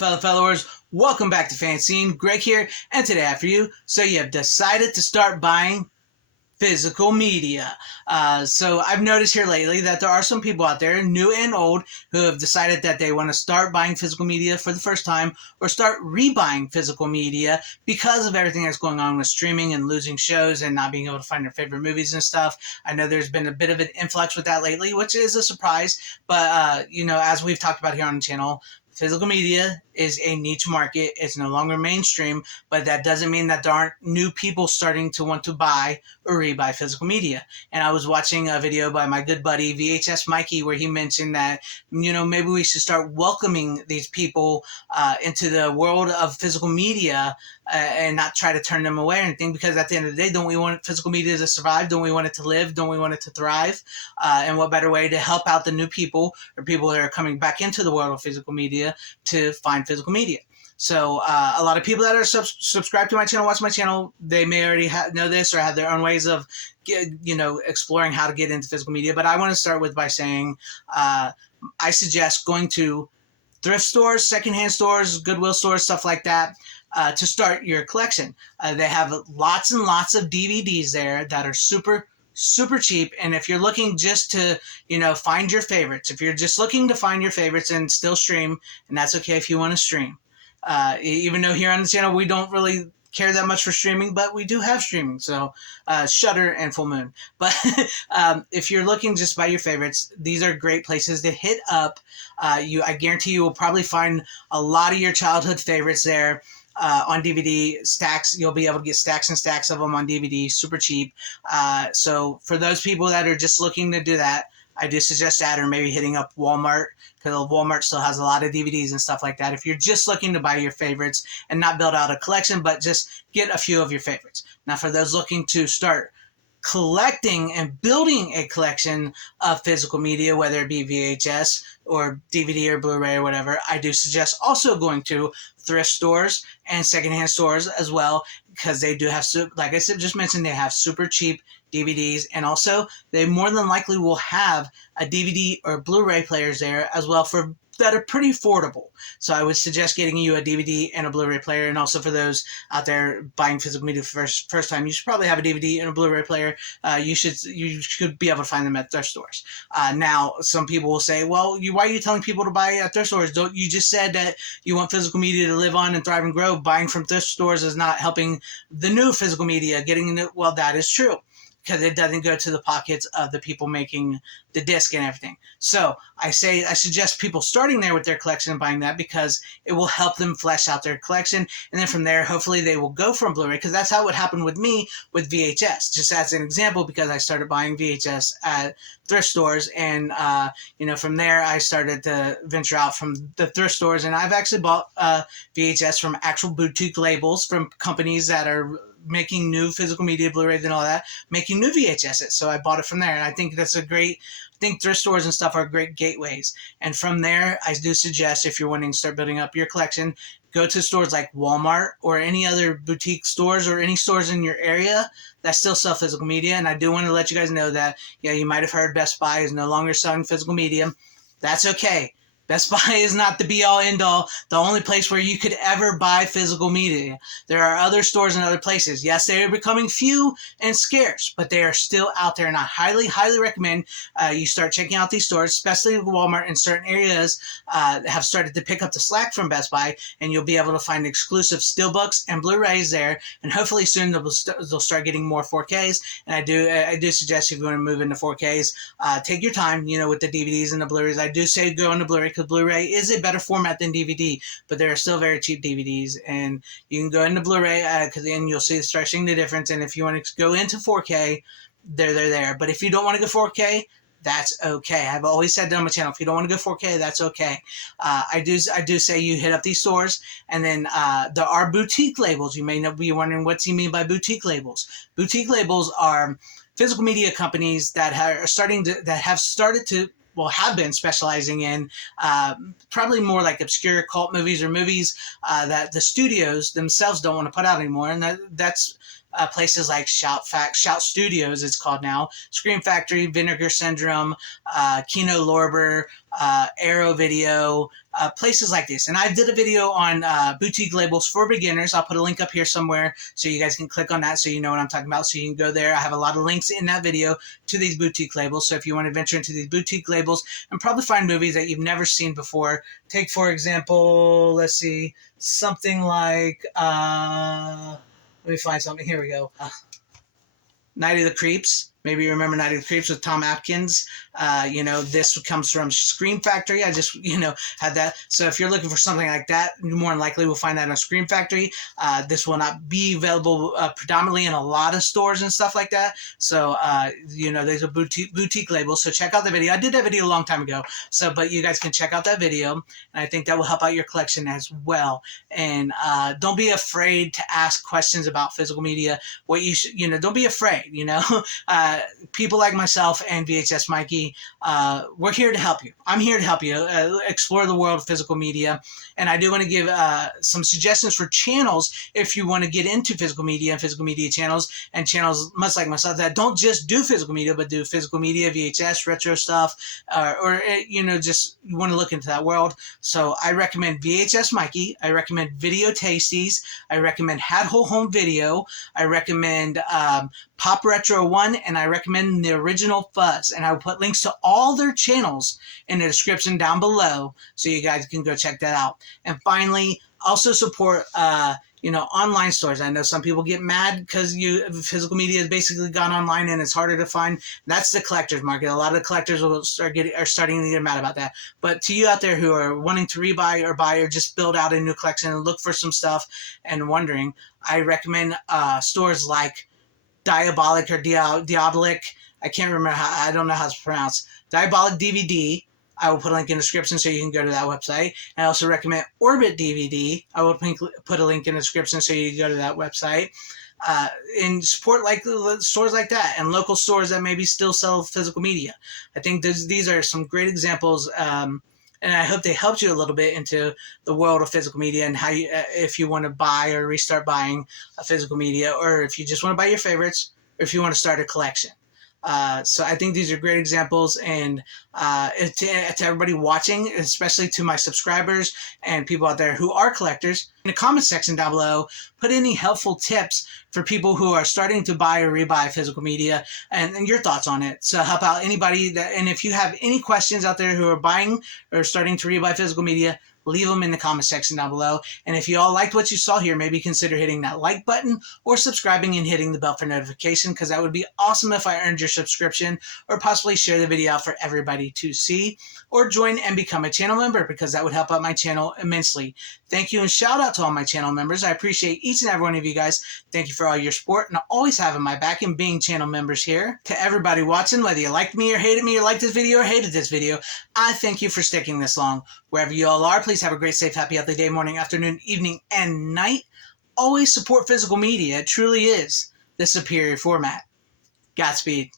fellow followers, welcome back to FanZcene. Greg here, and today after you. So you have decided to start buying physical media. So I've noticed here lately that there are some people out there, new and old, who have decided that they want to start buying physical media for the first time or start rebuying physical media because of everything that's going on with streaming and losing shows and not being able to find their favorite movies and stuff. I know there's been a bit of an influx with that lately, which is a surprise, but as we've talked about here on the channel, physical media is a niche market. It's no longer mainstream, but that doesn't mean that there aren't new people starting to want to buy or rebuy physical media. And I was watching a video by my good buddy VHS Mikey where he mentioned that, maybe we should start welcoming these people into the world of physical media and not try to turn them away or anything, because at the end of the day, don't we want physical media to survive? Don't we want it to live? Don't we want it to thrive? And what better way to help out the new people or people that are coming back into the world of physical media to find physical media? So a lot of people that are subscribed to my channel, watch my channel, they may already know this or have their own ways of, exploring how to get into physical media. But I want to start by saying I suggest going to thrift stores, secondhand stores, Goodwill stores, stuff like that, to start your collection. They have lots and lots of DVDs there that are super cheap. And if you're looking just to, find your favorites, if you're just looking to find your favorites and still stream, and that's okay if you want to stream. Even though here on the channel, we don't really care that much for streaming, but we do have streaming. So, Shudder and Full Moon. But if you're looking just by your favorites, these are great places to hit up. I guarantee you will probably find a lot of your childhood favorites there. On DVD stacks, you'll be able to get stacks and stacks of them on DVD, super cheap. So for those people that are just looking to do that, I do suggest that, or maybe hitting up Walmart, because Walmart still has a lot of DVDs and stuff like that. If you're just looking to buy your favorites and not build out a collection, but just get a few of your favorites. Now, for those looking to start collecting and building a collection of physical media, whether it be VHS or DVD or Blu-ray or whatever, I do suggest also going to thrift stores and secondhand stores as well, because they do have, like I said, just mentioned, they have super cheap DVDs, and also they more than likely will have a DVD or Blu-ray players there as well that are pretty affordable. So I would suggest getting you a DVD and a Blu-ray player. And also for those out there buying physical media for first time, you should probably have a DVD and a Blu-ray player. You should be able to find them at thrift stores. Now, some people will say, well, why are you telling people to buy at thrift stores? You just said that you want physical media to live on and thrive and grow. Buying from thrift stores is not helping the new physical media getting into. Well, that is true, because it doesn't go to the pockets of the people making the disc and everything. So I suggest people starting there with their collection and buying that, because it will help them flesh out their collection. And then from there, hopefully they will go from Blu-ray, because that's how it happened with me with VHS. Just as an example, because I started buying VHS at thrift stores, and from there I started to venture out from the thrift stores, and I've actually bought VHS from actual boutique labels from companies that are making new physical media, Blu-rays and all that, making new VHSs. So I bought it from there, and I think that's I think thrift stores and stuff are great gateways. And from there, I do suggest, if you're wanting to start building up your collection, go to stores like Walmart or any other boutique stores or any stores in your area that still sell physical media. And I do want to let you guys know that, you might have heard Best Buy is no longer selling physical media. That's okay. Best Buy is not the be-all, end-all, the only place where you could ever buy physical media. There are other stores and other places. Yes, they are becoming few and scarce, but they are still out there, and I highly, highly recommend you start checking out these stores, especially Walmart in certain areas have started to pick up the slack from Best Buy, and you'll be able to find exclusive steelbooks and Blu-rays there, and hopefully soon they'll start getting more 4Ks, and I do suggest if you want to move into 4Ks, take your time, with the DVDs and the Blu-rays. I do say go into Blu-ray, because Blu-ray is a better format than DVD, but there are still very cheap DVDs, and you can go into Blu-ray, because then you'll start seeing the difference. And if you want to go into 4K, they're there. But if you don't want to go 4K, that's okay. I've always said that on my channel, if you don't want to go 4K, that's okay. I do say you hit up these stores, and then there are boutique labels. You may be wondering, what's he mean by boutique labels? Boutique labels are physical media companies that have started to have been specializing in probably more like obscure cult movies or movies that the studios themselves don't want to put out anymore. And that's places like Shout Studios, it's called now, Scream Factory, Vinegar Syndrome, Kino Lorber, Arrow Video, places like this. And I did a video on boutique labels for beginners. I'll put a link up here somewhere so you guys can click on that so you know what I'm talking about. So you can go there. I have a lot of links in that video to these boutique labels. So if you want to venture into these boutique labels and probably find movies that you've never seen before, take, for example, let's see, something like, let me find something. Here we go. Night of the Creeps. Maybe you remember Night of the Creeps with Tom Atkins. This comes from Scream Factory. I just, had that. So if you're looking for something like that, you more than likely will find that on Scream Factory. This will not be available predominantly in a lot of stores and stuff like that. So, there's a boutique label. So check out the video. I did that video a long time ago. But you guys can check out that video. And I think that will help out your collection as well. And don't be afraid to ask questions about physical media. What you should, don't be afraid, people like myself and VHS Mikey, we're here to help you. I'm here to help you explore the world of physical media. And I do want to give some suggestions for channels if you want to get into physical media and physical media channels, and channels much like myself that don't just do physical media, but do physical media, VHS, retro stuff, or just you want to look into that world. So I recommend VHS Mikey. I recommend Video Tasties. I recommend Hat Hole Home Video. I recommend Pop Retro 1, and I recommend The Original Fuzz. And I will put links to all their channels in the description down below so you guys can go check that out. And finally, also support online stores. I know some people get mad because physical media has basically gone online and it's harder to find. That's the collector's market. A lot of the collectors are starting to get mad about that. But to you out there who are wanting to rebuy or buy or just build out a new collection and look for some stuff and wondering, I recommend stores like Diabolic or Diabolic. I can't remember I don't know how it's pronounced. Diabolic DVD. I will put a link in the description so you can go to that website. I also recommend Orbit DVD. I will put a link in the description so you can go to that website. And support stores like that and local stores that maybe still sell physical media. I think these are some great examples. And I hope they helped you a little bit into the world of physical media and how you, if you want to buy or restart buying a physical media, or if you just want to buy your favorites, or if you want to start a collection. So I think these are great examples, and to everybody watching, especially to my subscribers and people out there who are collectors, in the comment section down below, put any helpful tips for people who are starting to buy or rebuy physical media and your thoughts on it. So help out anybody and if you have any questions out there who are buying or starting to rebuy physical media, leave them in the comment section down below. And if you all liked what you saw here, maybe consider hitting that like button or subscribing and hitting the bell for notification, because that would be awesome if I earned your subscription, or possibly share the video out for everybody to see, or join and become a channel member, because that would help out my channel immensely. Thank you, and shout out to all my channel members. I appreciate each and every one of you guys. Thank you for all your support and always having my back and being channel members here. To everybody watching, whether you liked me or hated me, or liked this video or hated this video, I thank you for sticking this long. Wherever you all are, please have a great, safe, happy, healthy day, morning, afternoon, evening, and night. Always support physical media. It truly is the superior format. Godspeed.